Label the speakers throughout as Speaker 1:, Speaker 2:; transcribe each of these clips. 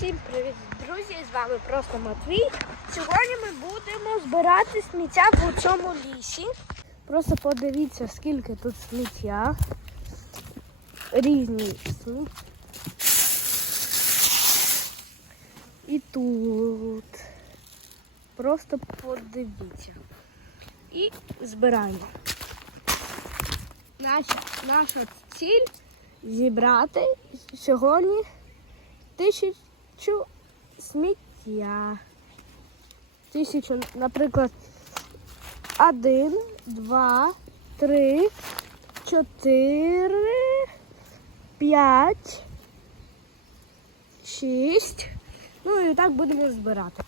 Speaker 1: Всім привіт, друзі! З вами просто Матвій. Сьогодні ми будемо збирати сміття в цьому лісі. Просто подивіться, скільки тут сміття. Різні сміття. І тут. Просто подивіться. І збираємо. Наша, наша ціль зібрати сьогодні тисячу сміття. Тисячу, наприклад, один, два, три, чотири, п'ять, шість. Ну і так будемо збирати.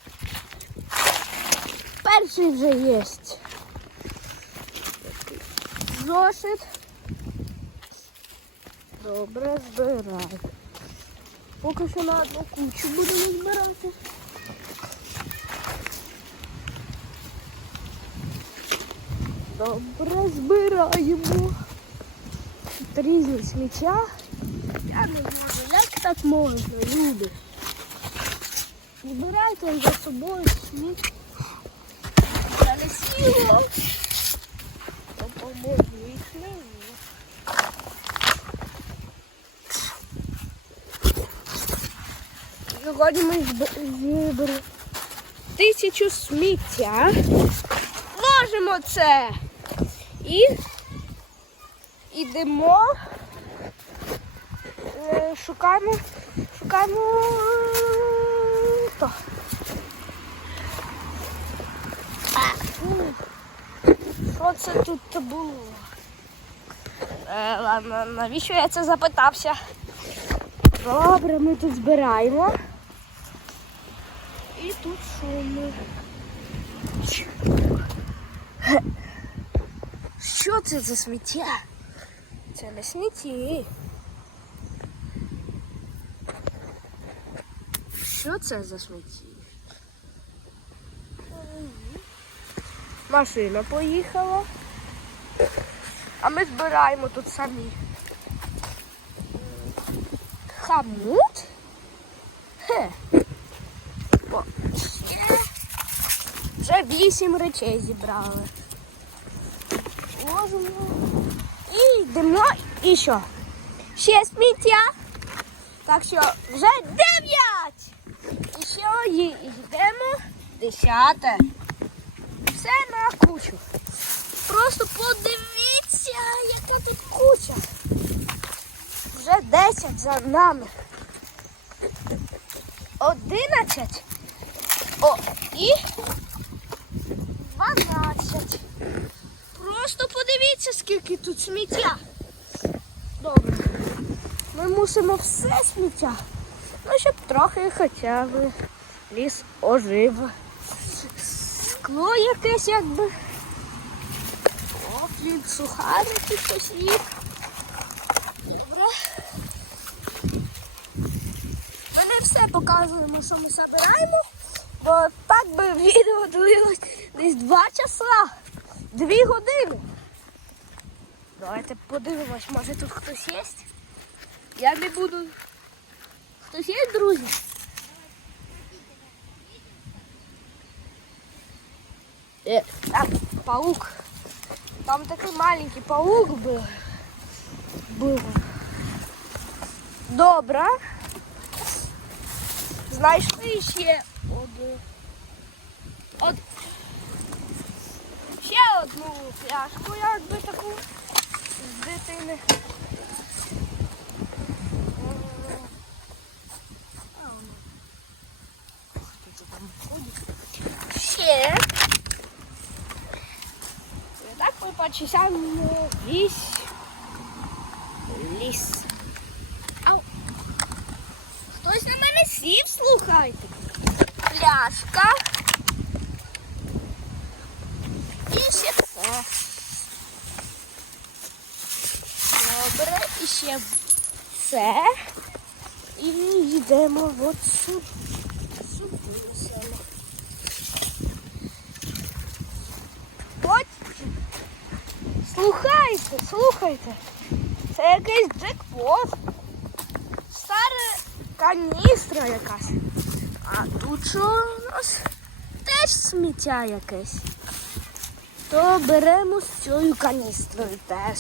Speaker 1: Перший вже є. Зошит. Добре, збирай. Поки що на одну кучу будемо збирати. Добре, збираємо. Тут різні сміття. Я не знаю, як так можна, люди. Збирайте за собою сміття. Це не сіло. Допоможіть Сьогодні ми тисячу сміття. Ложимо це. І йдемо. е, Шукаємо, шукаємо е, то. Що це тут було? Е, ладно, навіщо я це запитався? Добре, ми тут збираємо. Тут що ми? Що це за сміття? Це не сміття. Що це за сміття? Машина поїхала. А ми збираємо тут самі. Хамут? Хе. Вже вісім речей зібрали. Ложимо. І йдемо. І що? Ще сміття. Так що вже дев'ять. І ще йдемо. Десяте. Все на кучу. Просто подивіться, яка тут куча. Вже 10 за нами. 11. О, і 12. Просто подивіться, скільки тут сміття. Добре. Ми мусимо все сміття. Ну, щоб трохи хоча б ліс ожив. Скло якесь якби. О, блін, сухарики щось є. Добре. Ми не все показуємо, що ми збираємо, бо так би відео длилось десь два часа, дві години. Давайте подивимось, може тут хтось є. Я не буду. Хтось є, друзі? Е, так, паук. Там такий маленький паук був. Був. Добре. Знайшли ще одну. Од... Ще одну пляшку, якби таку з дитини. Ще. Так ми почесаємо ліс. Ліс. Ау. Хтось на мене сів, слухайте. Пляшка. І ще це. Добре, і ще це. І йдемо от сюди. Сюди. Слухайте, слухайте. Це якийсь джекпот. Старе каністра якась. А тут що у нас? Теж сміття якесь. То беремо з цією каністрою теж.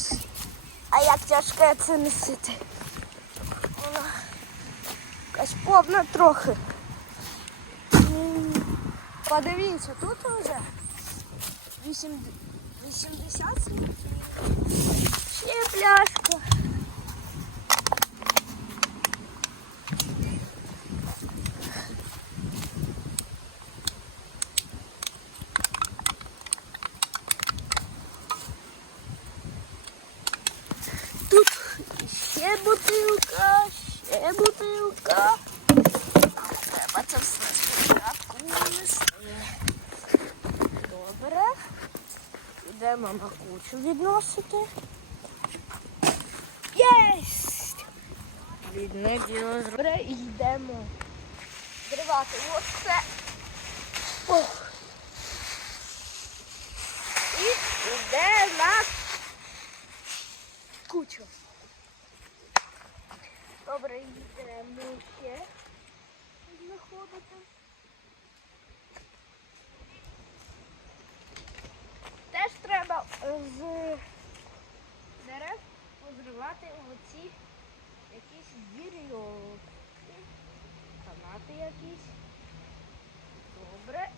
Speaker 1: А як тяжко це носити? Вона якась повна трохи. Подивіться, тут вже 80 сантиметрів. Ще пляшка. Тут ще бутилка, ще бутилка. Треба це все спочатку нести. Добре. Йдемо на кучу відносити. Єсть! Відне діло добре, і йдемо зривати оце. Ох. І йде на кучу. Добре, йдемо ще знаходити. Теж треба е, з дерев позривати оці якісь вірьовки, канати якісь. Добре.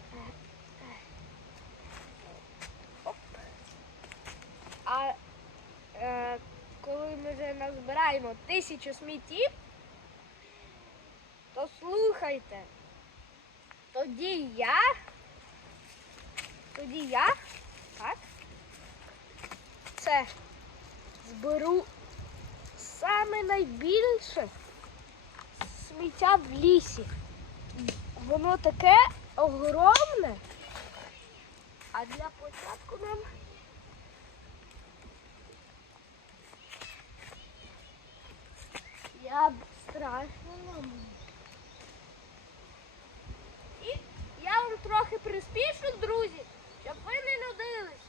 Speaker 1: Оп. А е, коли ми вже назбираємо тисячу сміттів, то слухайте. Тоді я, тоді я, так, це зберу саме найбільше сміття в лісі. Воно таке огромне. А для початку нам Я б страшно нам. І я вам трохи приспішу, друзі, щоб ви не нудилися.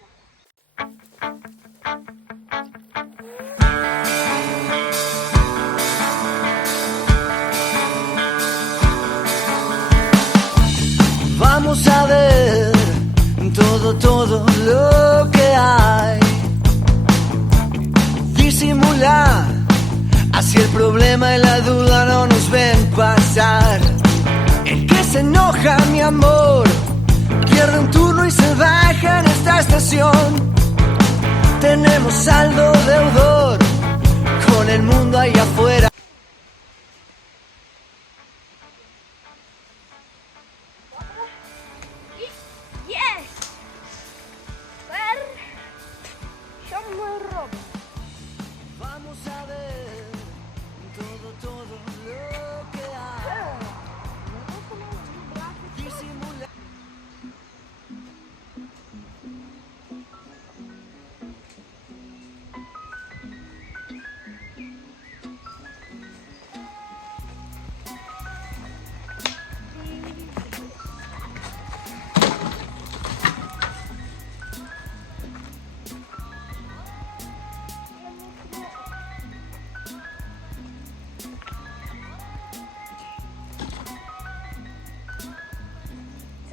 Speaker 2: Mi amor, pierde un turno y se baja en esta estación. Tenemos saldo deudor con el mundo allá afuera.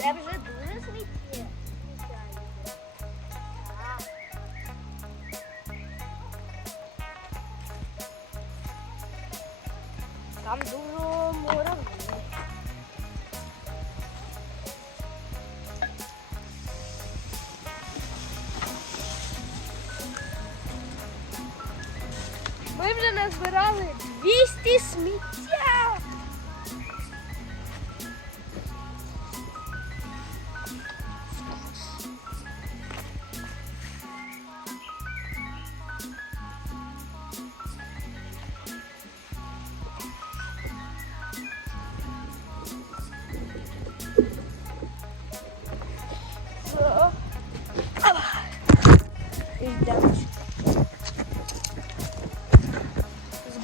Speaker 1: Це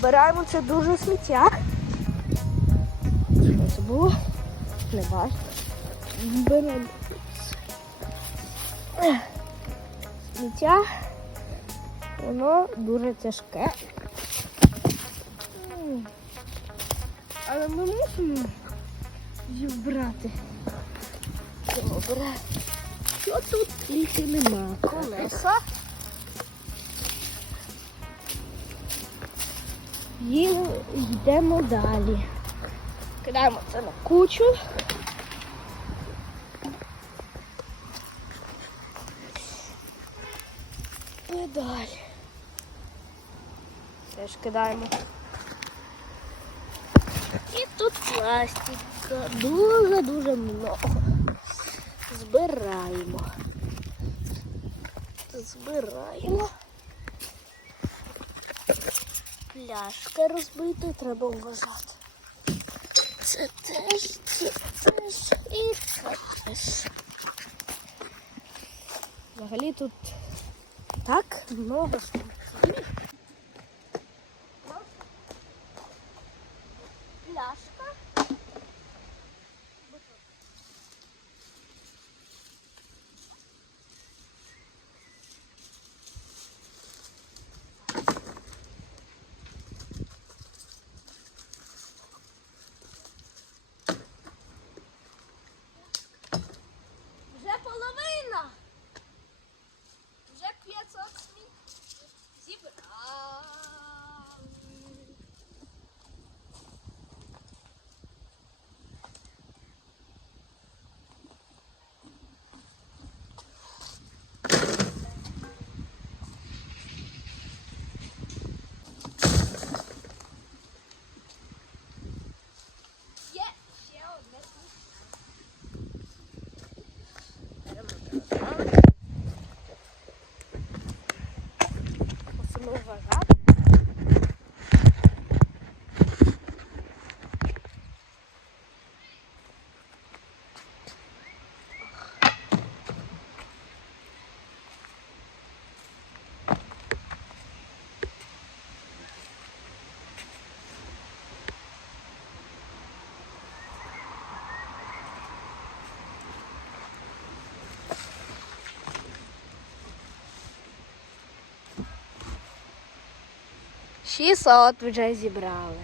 Speaker 1: Збираємо це дуже сміття. Що це було? Не бачу. Беремо. Сміття. Воно дуже тяжке. Але ми мусимо її вбрати. Добре. Що тут тільки нема? Колеса. І йдемо далі. Кидаємо це на кучу. Педаль. Теж кидаємо. І тут пластика. Дуже-дуже много. Збираємо. Збираємо. Пляшка розбита, треба вважати. Це теж, це теж і це теж. Взагалі тут так много сміття. 600 вже зібрали.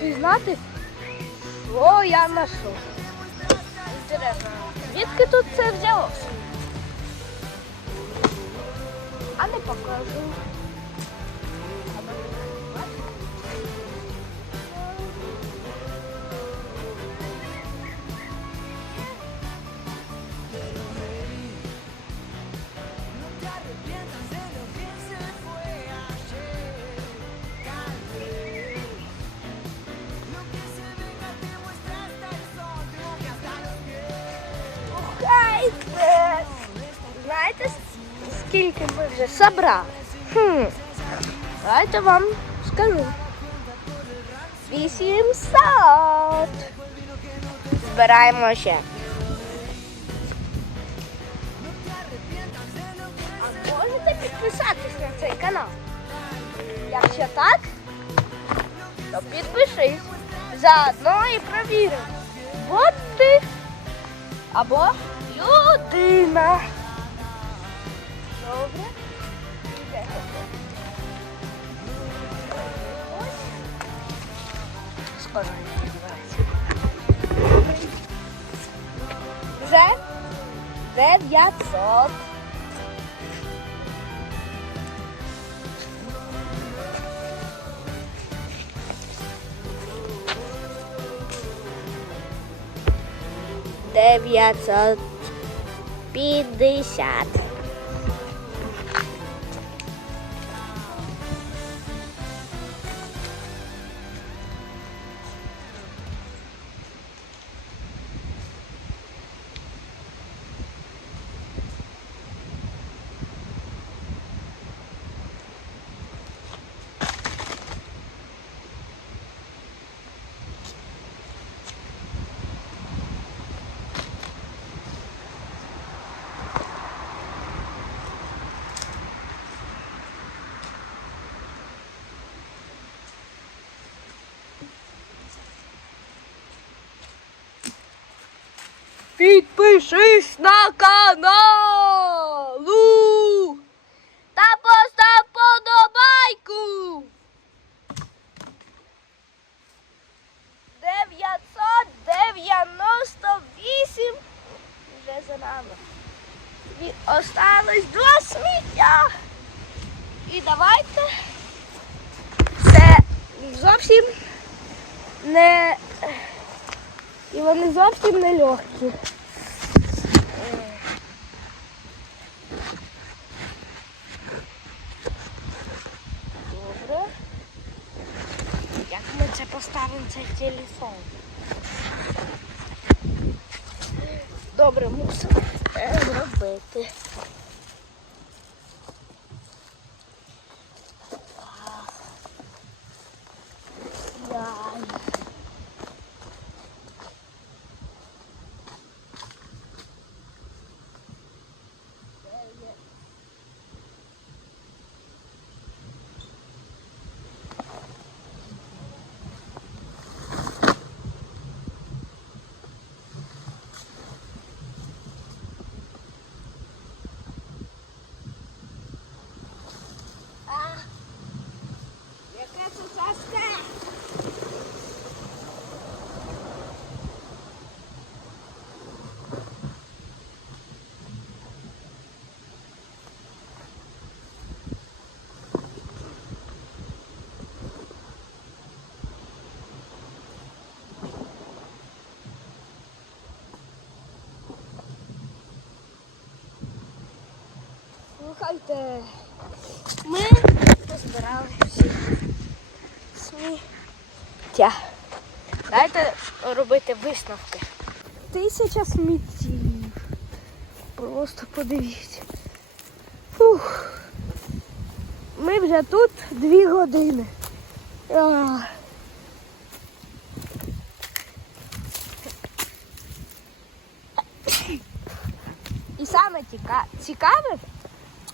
Speaker 1: Кінця, щоб пізнати, що я знайшов. Інтересно, звідки тут це взялося? А не покажу. Скільки? Хм. Давайте вам скажу. 800. Збираємо ще. А можете підписатись на цей канал? Якщо так, то підпишись. Заодно і провіримо. або ти, або людина. Добре. Іде. Ось. Скоро не відбувається. Вже 900. Дев'ятсот п'ятдесят. Підпишись на каналу та постав подобайку. 998 вже за нами. І осталось два сміття. І давайте це зовсім не і вони зовсім не легкі. Добре. Як ми це поставимо цей телефон? Добре, мусимо це робити. Слухайте, ми позбирали всі сміття. Дайте робити висновки. Тисяча сміттів. Просто подивіться. Фух. Ми вже тут дві години. А. І саме ціка-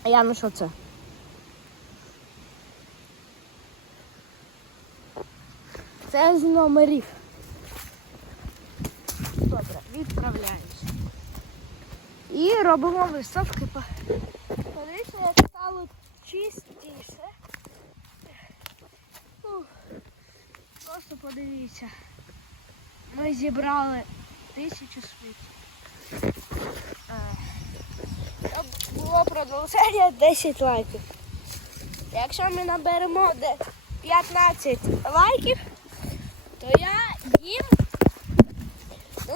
Speaker 1: цікаве, я ну що це? Це з номерів. Добре, відправляюсь. І робимо Подивіться, як стало чистіше. Ух. Просто подивіться. Ми зібрали тисячу сміття. Щоб було продовження 10 лайків. Якщо ми наберемо 15 лайків, то я їм ну,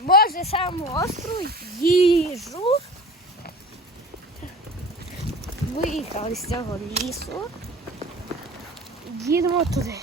Speaker 1: може саму остру їжу. Виїхали з цього лісу. Їдемо туди.